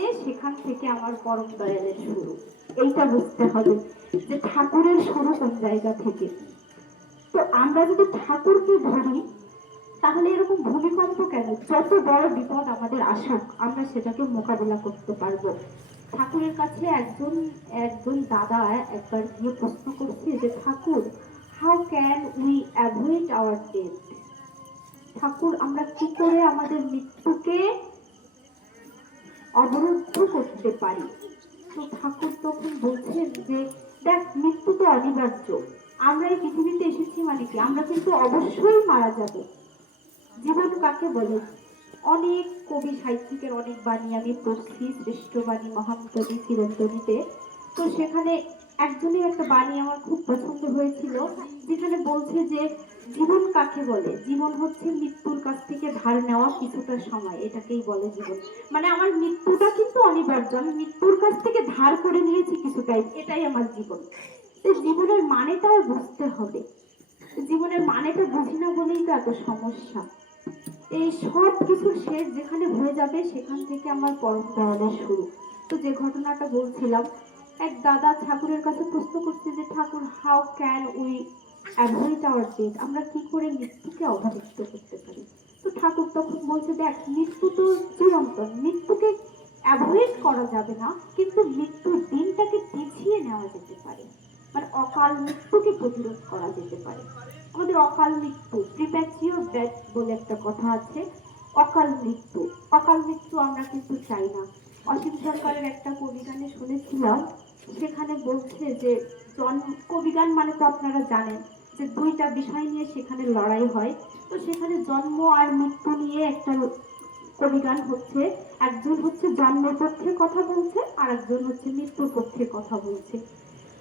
গেলে সেখান থেকে আমার পরম দয়ালের শুরু। এইটা বুঝতে হবে যে ঠাকুরের শুরু কোন জায়গা থেকে। তো আমরা যদি ঠাকুরকে ধরি তাহলে এরকম ভূমিকম্প কেন, যত বড় বিপদ আমাদের আসুক আমরা সেটাকে মোকাবিলা করতে পারবো। ঠাকুরের কাছে একজন একজন দাদা একবার গিয়ে প্রশ্ন করছে যে Thakur, how can we avoid our death? Thakur, আমরা কি করে আমাদের মৃত্যুকে অবরুদ্ধ করতে পারি? তো ঠাকুর তখন বলছেন যে দেখ, মৃত্যু তো অনিবার্য। আমরা এই পৃথিবীতে এসেছি মানে কি, আমরা কিন্তু অবশ্যই মারা যাব। জীবন কাকে বলে? অনেক কবি সাহিত্যিকের অনেক বাণী আমি পড়ছি, শ্রেষ্ঠ বাণী মহান্তনী চিরন্তনীতে। তো সেখানে একজনের একটা বাণী আমার খুব পছন্দ হয়েছিল, যেখানে বলছে যে জীবন কাকে বলে? জীবন হচ্ছে মৃত্যুর কাছ থেকে ধার নেওয়া কিছুটা সময়, এটাকেই বলে জীবন। মানে আমার মৃত্যুটা কিন্তু অনিবার্য, আমি মৃত্যুর কাছ থেকে ধার করে নিয়েছি কিছুটাই, এটাই আমার জীবন। তো জীবনের মানেটাও বুঝতে হবে। জীবনের মানেটা বুঝি না বলেই তো এত সমস্যা। এই সব কিছুর শেষ যেখানে হয়ে যাবে সেখান থেকে আমার পরম দয়ালের শুরু। তো যে ঘটনাটা বলছিলাম, এক দাদা ঠাকুরের কাছে প্রশ্ন করছে যে Thakur, how can we avoid our death? আমরা কি করে মৃত্যুকে অবরুদ্ধ করতে পারি? তো ঠাকুর তখন বলছে, দেখ, মৃত্যু তো চিরন্তন, মৃত্যুকে অ্যাভয়েড করা যাবে না, কিন্তু মৃত্যুর দিনটাকে পিছিয়ে নেওয়া যেতে পারে। মানে অকাল মৃত্যুকে প্রতিরোধ করা যেতে পারে। আমাদের অকাল মৃত্যু, প্রিম্যাচিওর ডেথ বলে একটা কথা আছে। অকাল মৃত্যু, অকাল মৃত্যু আমরা কিন্তু চাই না। অসীম সরকারের একটা কবিগানে শুনেছিলাম, সেখানে বলছে যে জন্ম, কবিগান মানে তো আপনারা জানেন যে দুইটা বিষয় নিয়ে সেখানে লড়াই হয়। তো সেখানে জন্ম আর মৃত্যু নিয়ে একটা কবিগান হচ্ছে, একজন হচ্ছে জন্মের পক্ষে কথা বলছে আর একজন হচ্ছে মৃত্যুর পক্ষে কথা বলছে।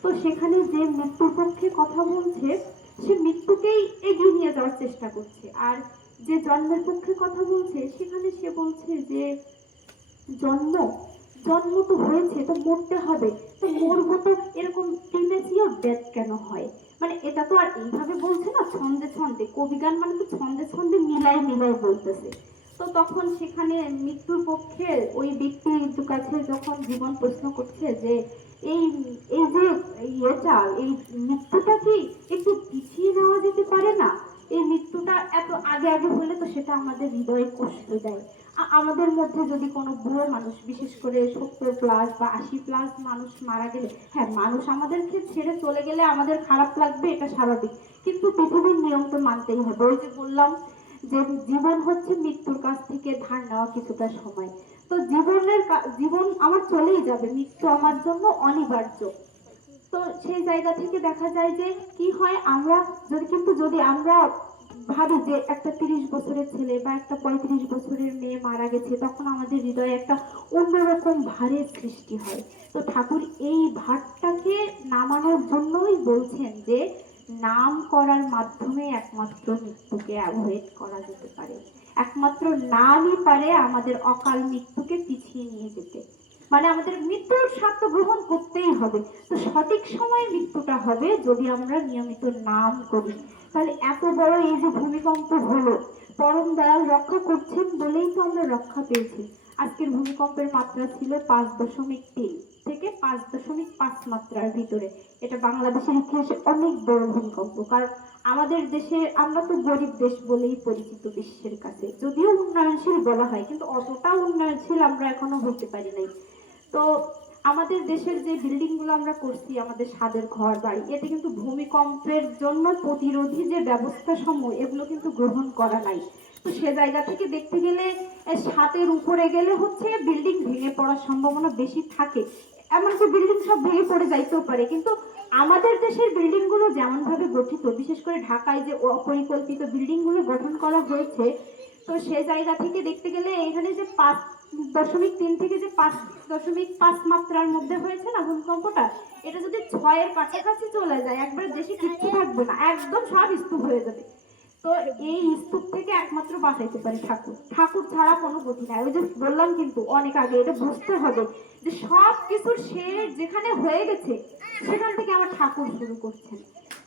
তো সেখানে যে মৃত্যুর পক্ষে কথা বলছে সে মৃত্যুকেই এগিয়ে নিয়ে যাওয়ার চেষ্টা করছে, আর যে জন্মের পক্ষে কথা বলছে সেখানে সে বলছে যে জন্ম, জন্ম তো হয়েছে, তো মরতে হবে, তো মরবো, তো এরকম প্রিম্যাচিওর ডেথ কেন হয়? মানে এটা তো আর এইভাবে বলছে না ছন্দে ছন্দে, কবিগান মানে তো ছন্দে ছন্দে মিলাই মিলাই বলতেছে। তো তখন সেখানে মৃত্যুর পক্ষে ওই ব্যক্তির কাছে যখন জীবন প্রশ্ন করছে যে এই এই যে ইয়েটা, এই মৃত্যুটা কি একটু পিছিয়ে নেওয়া যেতে পারে না? এই মৃত্যুটা এত আগে আগে হলে তো সেটা আমাদের হৃদয়ে কষ্ট দেয়। আমাদের মধ্যে যদি কোনো বুড়ো মানুষ, বিশেষ করে 70+ বা 80+ মানুষ মারা গেলে, হ্যাঁ, মানুষ আমাদেরকে ছেড়ে চলে গেলে আমাদের খারাপ লাগবে, এটা স্বাভাবিক, কিন্তু পৃথিবীর নিয়ম তো মানতেই হবে। ওই যে বললাম যে জীবন হচ্ছে মৃত্যুর কাছ থেকে ধার নেওয়া কিছুটা সময়। তো জীবন আমার চলেই যাবে, মৃত্যু আমার জন্য অনিবার্য। তো সেই জায়গা থেকে দেখা যায় যে কি হয়, আমরা যদি আমরা ভাবি যে একটা 30 বছরের ছেলে বা একটা 35 বছরের মেয়ে মারা গেছে, তখন আমাদের হৃদয়ে একটা অন্যরকম ভারের সৃষ্টি হয়। তো ঠাকুর এই ভারটাকে নামানোর জন্যই বলছেন যে নাম করার মাধ্যমে একমাত্র মৃত্যুকে অ্যাভয়েড করা যেতে পারে। একমাত্র নামই পারে আমাদের অকাল মৃত্যুকে পিছিয়ে নিয়ে যেতে। মানে আমাদের মৃত্যুর স্বার্থ গ্রহণ করতেই হবে। তো সঠিক সময়ে মৃত্যুটা হবে যদি আমরা নিয়মিত নাম করি। তাহলে এত বড় এই যে ভূমিকম্প হলো, পরম দয়াল রক্ষা করছেন বলেই তো আমরা রক্ষা পেয়েছি। আজকের ভূমিকম্পের মাত্রা ছিল 5.3 থেকে 5.5 মাত্রার ভিতরে। এটা বাংলাদেশের ইতিহাসে অনেক বড় ভূমিকম্প, কারণ আমাদের দেশে, আমরা তো গরিব দেশ বলেই পরিচিত বিশ্বের কাছে, যদিও উন্নয়নশীল বলা হয়, কিন্তু অতটা উন্নয়নশীল আমরা এখনো হতে পারি নাই। তো আমাদের দেশের যে বিল্ডিং গুলো আমরা করছি, আমাদের ছাদের ঘর বাড়ি, এতে কিন্তু ভূমিকম্পের জন্য প্রতিরোধী যে ব্যবস্থা সমূহ এগুলো কিন্তু গ্রহণ করা নাই। তো সে জায়গা থেকে দেখতে গেলে ছাদের উপরে গেলে হচ্ছে বিল্ডিং ভেঙে পড়ার সম্ভাবনা বেশি থাকে। এমনকি বিল্ডিং সব ভেঙে পড়ে যাইতেও পারে, কিন্তু আমাদের দেশের বিল্ডিং গুলো যেমন ভাবে গঠিত, বিশেষ করে ঢাকায় যে অপরিকল্পিত বিল্ডিং গুলো গঠন করা হয়েছে, তো সে জায়গা থেকে দেখতে গেলে এখানে যে 5.3 থেকে যে 5.5 মাত্রার মধ্যে হয়েছে না ভূমিকম্পটা, এটা যদি 6-এর কাছাকাছি চলে যায়, একবার দেশে কিচ্ছু থাকবে না, একদম সব স্তূপ হয়ে যাবে। তো এই স্তূপ থেকে একমাত্র বাঁচাইতে পারে ঠাকুর, ঠাকুর ছাড়া কোনো গতি নাই। ওই যে বললাম কিন্তু অনেক আগে, এটা বুঝতে হবে যে সব কিছুর শেষ যেখানে হয়ে গেছে সেখান থেকে আমার ঠাকুর শুরু করছেন।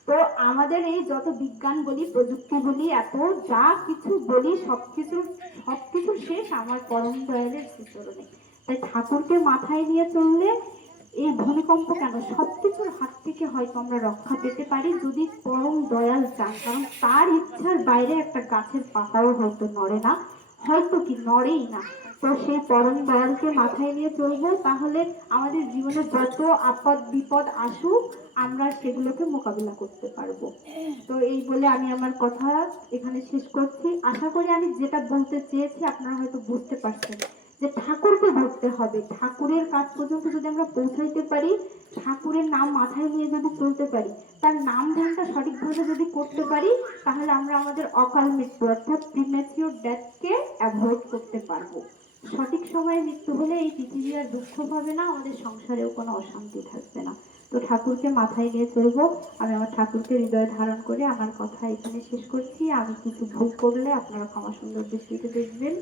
তো আমাদের এই যত বিজ্ঞান বলি, প্রযুক্তি বলি, এত যা কিছু বলি, সবকিছুর শেষ আমার পরম দয়ালের শ্রীচরণে। তাই ঠাকুরকে মাথায় নিয়ে চললে এই ভূমিকম্প কেন সবকিছুর হাত থেকে হয়তো আমরা রক্ষা পেতে পারি, যদি পরম দয়াল চান। কারণ তার ইচ্ছার বাইরে একটা গাছের পাতাও হয়তো নড়ে না, হয়তো কি নড়েই না। তো সেই পরম দয়ালকে মাথায় নিয়ে চলবো, তাহলে আমাদের জীবনে যত আপদ বিপদ আসুক আমরা সেগুলোকে মোকাবিলা করতে পারবো। তো এই বলে আমি আমার কথা এখানে শেষ করছি। আশা করি আমি যেটা বলতে চেয়েছি আপনারা হয়তো বুঝতে পারছেন, যে ঠাকুরকে ধরতে হবে। ঠাকুরের কাছ পর্যন্ত যদি আমরা পৌঁছাইতে পারি, ঠাকুরের নাম মাথায় নিয়ে যদি চলতে পারি, তার নাম ধ্যানটা সঠিকভাবে যদি করতে পারি, তাহলে আমরা আমাদের অকাল মৃত্যু অর্থাৎ প্রিম্যাচিওর ডেথকে অ্যাভয়েড করতে পারবো। সঠিক সময়ে মৃত্যু হলে এই পৃথিবী আর দুঃখ পাবে না, আমাদের সংসারেও কোনো অশান্তি থাকবে না। তো ঠাকুরকে মাথায় নিয়ে চলবো। আমি আমার ঠাকুরকে হৃদয়ে ধারণ করে আমার কথা এখানে শেষ করছি। আমি কিছু ভুল করলে আপনারা ক্ষমা সুন্দর দৃষ্টিতে দেখবেন।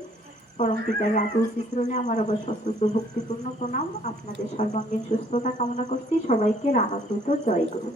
পরম পিতার আতুল চিত্রণে আমার আবার সশ্রদ্ধ ভক্তিপূর্ণ প্রণাম। আপনাদের সর্বাঙ্গীন সুস্থতা কামনা করছি। সবাইকে রামাদ্বৈত জয় গুরু।